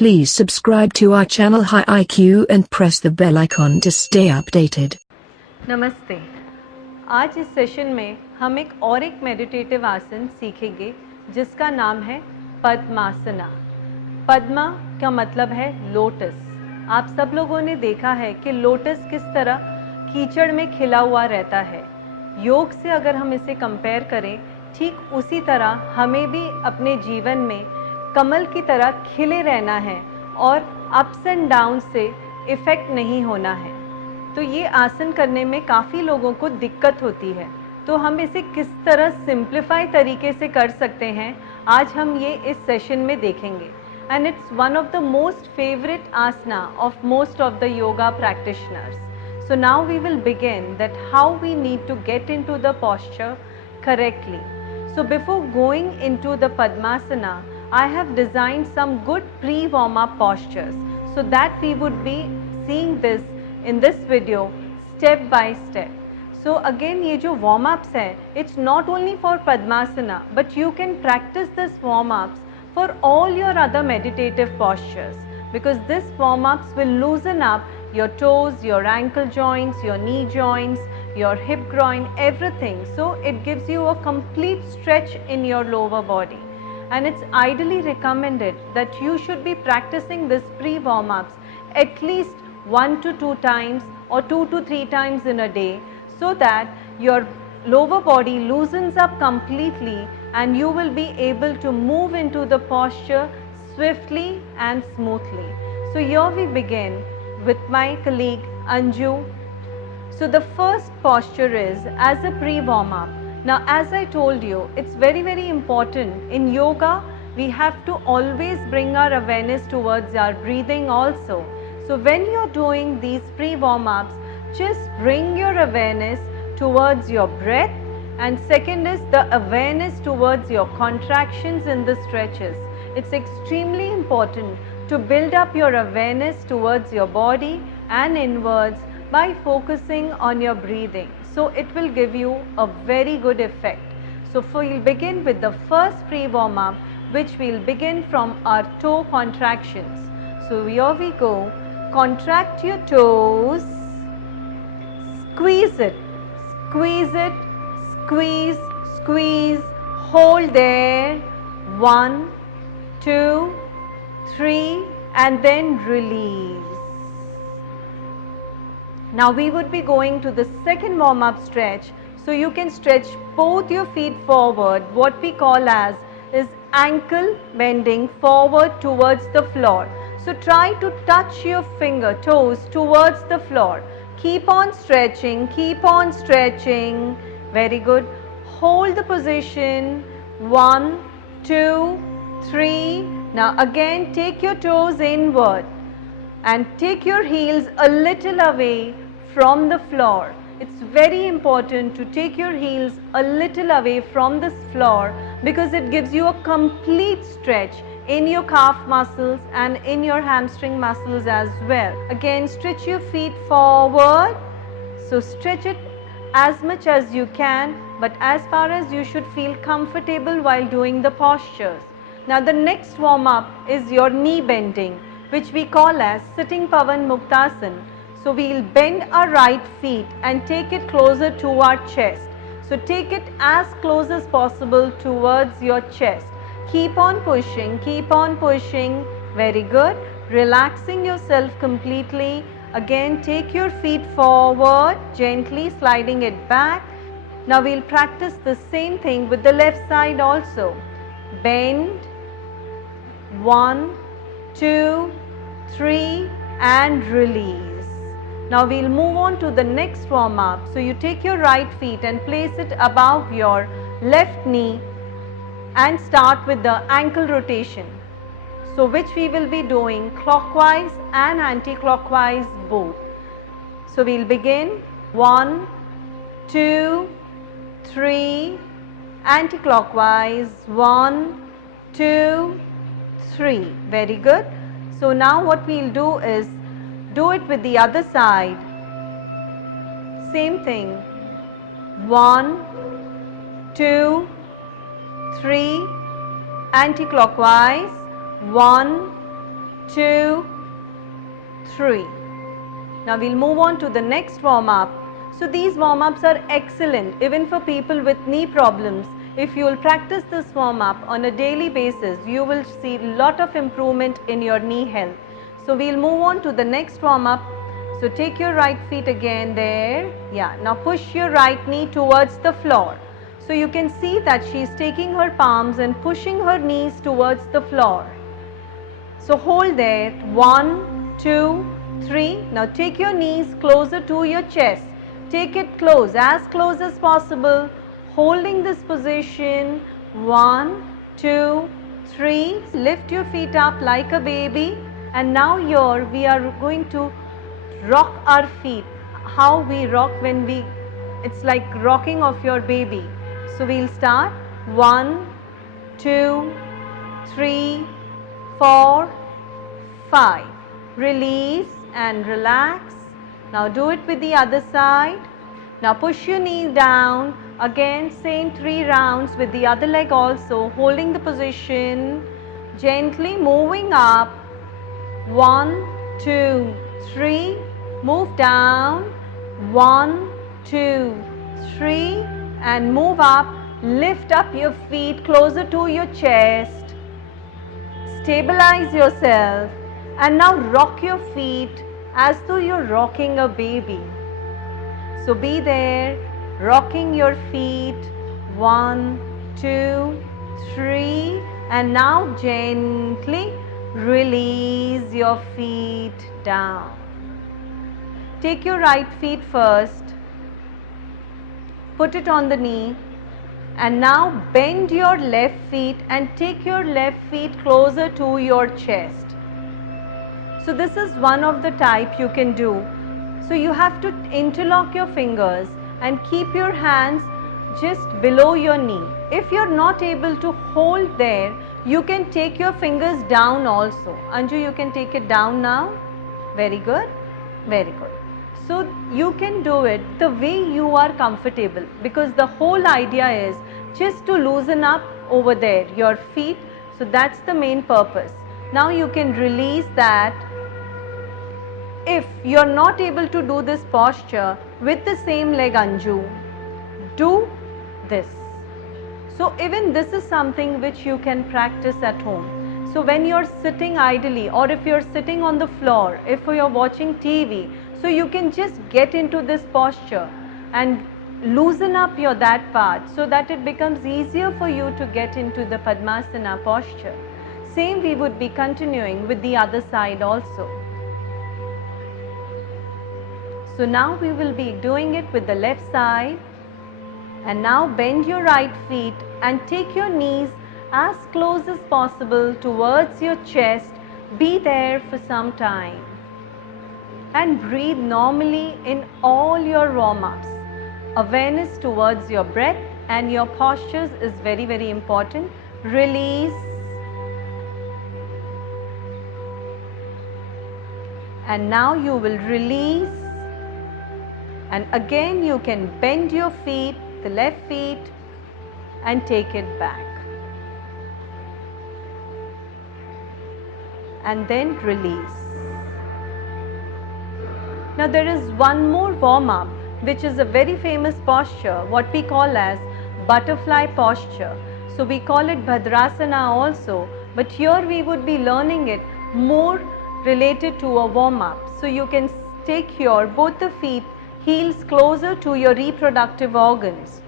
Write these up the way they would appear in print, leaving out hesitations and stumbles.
Please subscribe to our channel HighIQ and press the bell icon to stay updated. नमस्ते। आज इस session में हम एक मेडिटेटिव आसन सीखेंगे जिसका नाम है पद्मासना। पद्मा का मतलब है लोटस। आप सब लोगों ने देखा है कि लोटस किस तरह कीचड़ में खिला हुआ रहता है। योग से अगर हम इसे कंपेयर करें, ठीक उसी तरह हमें भी अपने जीवन में कमल की तरह खिले रहना है और अप्स एंड डाउन से इफ़ेक्ट नहीं होना है। तो ये आसन करने में काफ़ी लोगों को दिक्कत होती है, तो हम इसे किस तरह सिंप्लीफाई तरीके से कर सकते हैं, आज हम ये इस सेशन में देखेंगे। And it's one of the most favourite आसना of most of the yoga practitioners. So now we will begin that how we need to get into the posture correctly. So before going into the Padmasana, I have designed some good pre-warm-up postures so that we would be seeing this in this video step by step. So again ये जो warm-ups है, it's not only for Padmasana but you can practice this warm-ups for all your other meditative postures, because this warm-ups will loosen up your toes, your ankle joints, your knee joints, your hip groin, everything. So it gives you a complete stretch in your lower body. And it's ideally recommended that you should be practicing this pre-warm-ups at least 1 to 2 times or 2 to 3 times in a day, so that your lower body loosens up completely and you will be able to move into the posture swiftly and smoothly. So here we begin with my colleague Anju. So the first posture is as a pre-warm-up. Now as I told you, it's very important in yoga. We have to always bring our awareness towards our breathing also. So when you're doing these pre-warm-ups, just bring your awareness towards your breath, and second is the awareness towards your contractions in the stretches. It's extremely important to build up your awareness towards your body and inwards by focusing on your breathing. So it will give you a very good effect. So we'll begin with the first pre-warm-up, which we'll begin from our toe contractions. So here we go. Contract your toes, squeeze it, squeeze it, squeeze, squeeze, hold there, 1, 2, 3, and then release. Now we would be going to the second warm-up stretch. So you can stretch both your feet forward, what we call as is ankle bending forward towards the floor. So try to touch your toes towards the floor. Keep on stretching, keep on stretching. Very good. Hold the position, 1, 2, 3. Now again take your toes inward and take your heels a little away from the floor. It's very important to take your heels a little away from this floor, because it gives you a complete stretch in your calf muscles and in your hamstring muscles as well. Again, stretch your feet forward. So stretch it as much as you can, but as far as you should feel comfortable while doing the postures. Now the next warm-up is your knee bending, which we call as sitting Pavan Muktasana. So we'll bend our right feet and take it closer to our chest. So take it as close as possible towards your chest. Keep on pushing, keep on pushing. Very good. Relaxing yourself completely. Again, take your feet forward, gently sliding it back. Now we'll practice the same thing with the left side also. Bend, 1, 2, 3, and release. Now we'll move on to the next warm-up. So you take your right feet and place it above your left knee and start with the ankle rotation. So which we will be doing clockwise and anti-clockwise both. So we'll begin 1, 2, 3, anti-clockwise, 1, 2, 3. Very good. So now what we'll do is do it with the other side. Same thing. 1, 2, 3, anti-clockwise. 1, 2, 3. Now we'll move on to the next warm-up. So these warm-ups are excellent even for people with knee problems. If you will practice this warm-up on a daily basis, you will see a lot of improvement in your knee health. So we'll move on to the next warm-up. So take your right feet again there. Yeah, now push your right knee towards the floor. So you can see that she is taking her palms and pushing her knees towards the floor. So hold there. 1, 2, 3. Now take your knees closer to your chest. Take it close, as close as possible. Holding this position. 1, 2, 3. Lift your feet up like a baby. And now here we are going to rock our feet. How we rock when it's like rocking of your baby. So we'll start. 1, 2, 3, 4, 5. Release and relax. Now do it with the other side. Now push your knee down. Again same 3 rounds with the other leg also, holding the position. Gently moving up. 1, 2, 3. Move down. 1, 2, 3. And move up. Lift up your feet closer to your chest. Stabilize yourself. And now rock your feet as though you're rocking a baby. So be there, rocking your feet. 1, 2, 3. And now gently release your feet down. Take your right feet first. Put it on the knee. And now bend your left feet and take your left feet closer to your chest. So this is one of the type you can do. So you have to interlock your fingers and keep your hands just below your knee. If you're not able to hold there, you can take your fingers down also. Anju, you can take it down now. Very good. Very good. So you can do it the way you are comfortable, because the whole idea is just to loosen up over there, your feet. So that's the main purpose. Now you can release that. If you are not able to do this posture with the same leg, Anju, do this. So even this is something which you can practice at home. So when you are sitting idly, or if you are sitting on the floor, if you are watching TV, so you can just get into this posture and loosen up your that part so that it becomes easier for you to get into the Padmasana posture. Same we would be continuing with the other side also. So now we will be doing it with the left side. And now bend your right feet and take your knees as close as possible towards your chest. Be there for some time. And breathe normally in all your warm-ups. Awareness towards your breath and your postures is very, very important. Release. And now you will release. And again you can bend your feet, the left feet, and take it back. And then release. Now there is one more warm-up which is a very famous posture, what we call as butterfly posture. So we call it Bhandarkar also, but here we would be learning it more related to a warm-up. So you can take here both the feet, heels closer to your reproductive organs.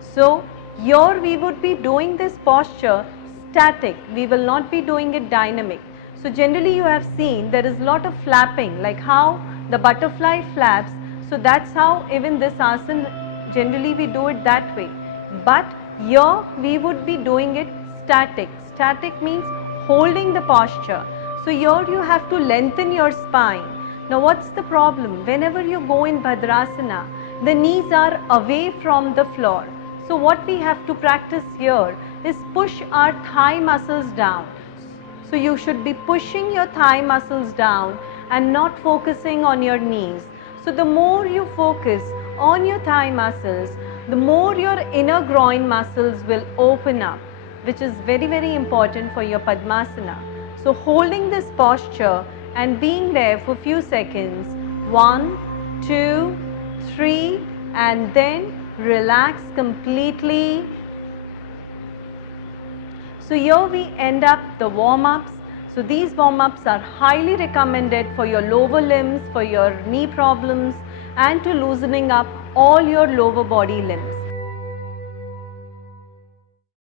So here we would be doing this posture static, we will not be doing it dynamic. So generally you have seen there is a lot of flapping, like how the butterfly flaps. So that's how even this asana, generally we do it that way. But here we would be doing it static. Static means holding the posture. So here you have to lengthen your spine. Now what's the problem? Whenever you go in Bhandarkar, the knees are away from the floor. So what we have to practice here is push our thigh muscles down. So you should be pushing your thigh muscles down and not focusing on your knees. So the more you focus on your thigh muscles, the more your inner groin muscles will open up, which is very, very important for your Padmasana. So holding this posture and being there for few seconds, 1, 2, 3, and then relax completely. So here we end up the warm-ups. So these warm-ups are highly recommended for your lower limbs, for your knee problems, and to loosening up all your lower body limbs.